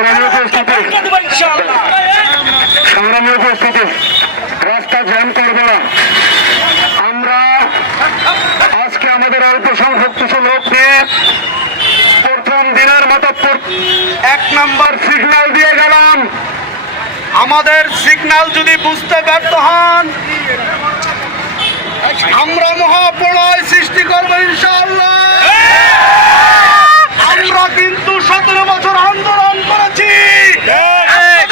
সংগ্রামী উপস্থিতি সংগ্রামী উপস্থিতি রাস্তা জ্যাম করবে না আমরা আজকে আমাদের অল্প সংখ্যক কিছু লোক নিয়ে প্রথম দিনের মতো এক নাম্বার সিগন্যাল দিয়ে গেলাম আমাদের সিগন্যাল যদি বুঝতে ব্যর্থ হন আমরা মহাপ্রলয় সৃষ্টি করব ইনশাআল্লাহ আমরা কিন্তু সতেরো বছর আন্দোলন করেছি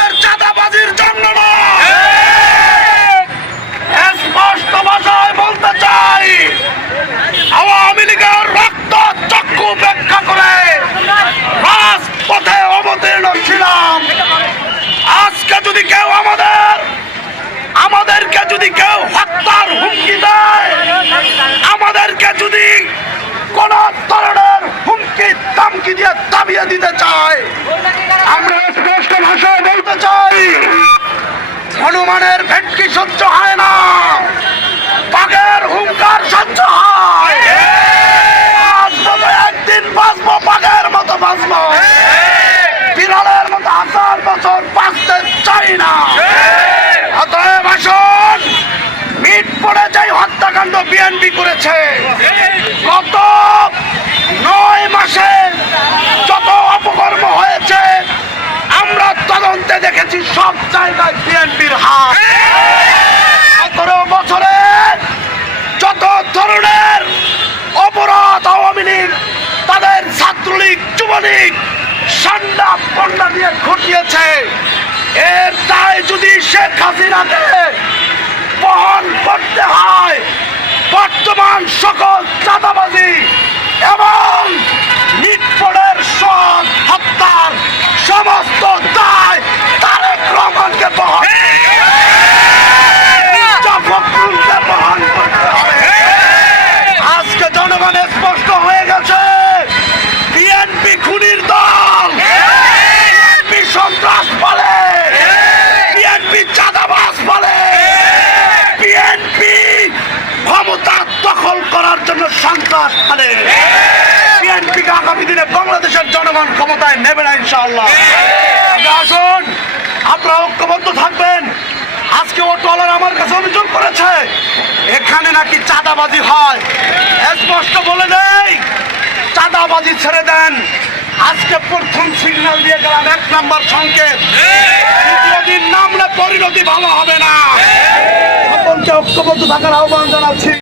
আপনাদের চাঁদাবাজির জন্য না স্পষ্ট ভাষায় বলতে চাই আওয়ামী লীগের রক্ত চক্ষু ব্যাখ্যা করে রাজপথে অবতীর্ণ ছিলাম আজকে যদি কেউ আমাদের, আমাদেরকে যদি কেউ হত্যার হুমকি দেয়, আমাদেরকে যদি কোন ধরনের হুমকি তামকি দিয়ে দাবিয়ে দিতে চায়, আমরা স্পষ্ট ভাষায় বলতে চাই, হনুমানের ভেটকি সহ্য হয় না, বাঘের হুঙ্কার সহ্য হয় আজ মতো একদিন বাঁচবো বাঘের মতো বাঁচবো বিড়ালের মতো হাজার বছর বাঁচতে চাই না অতএব আসুন মিট পড়ে যাই হত্যাকাণ্ড করেছে গত নয় মাসে যত অপকর্ম হয়েছে, আমরা তদন্তে দেখেছি সব জায়গায় বিএনপির হাত। সতেরো বছরে যত ধরনের অপরাধ আওয়ামী লীগ, তাদের ছাত্রলীগ, যুবলীগ, সান্ডা পন্ডা দিয়ে ঘটিয়েছে। এর দায় যদি শেখ হাসিনাকে বহন করতে হয়, বর্তমান সকল চাঁদাবাজি এবং নিটপড়ের সব হত্যার সমস্ত দায় তারেক রহমানকে বহন মির্জা ফখরুলকে বহন করতে হবে। আজকে জনগণ স্পষ্ট হয়ে গেছে বিএনপি খুনির দল বিএনপি সন্ত্রাস বলে বিএনপি চাঁদাবাজ বলে বিএনপি ক্ষমতা দখল করার জন্য সন্ত্রাস বলে বিএনপিকে আগামী দিনে বাংলাদেশের জনগণ ক্ষমতায় নেবে না ইনশাআল্লাহ। আসুন আপনারা ঐক্যবদ্ধ থাকবেন। আজকে ও টলার আমার কাছে অভিযোগ করেছে এখানে নাকি চাঁদাবাজি হয়। স্পষ্ট বলে দেই চাঁদাবাজি ছেড়ে দেন। আজকে প্রথম সিগন্যাল দিয়ে গেলাম এক নাম্বার সংকেত। দ্বিতীয় দিন নামলে পরিণতি ভালো হবে না। সকলকে ঐক্যবদ্ধ থাকার আহ্বান জানাচ্ছি।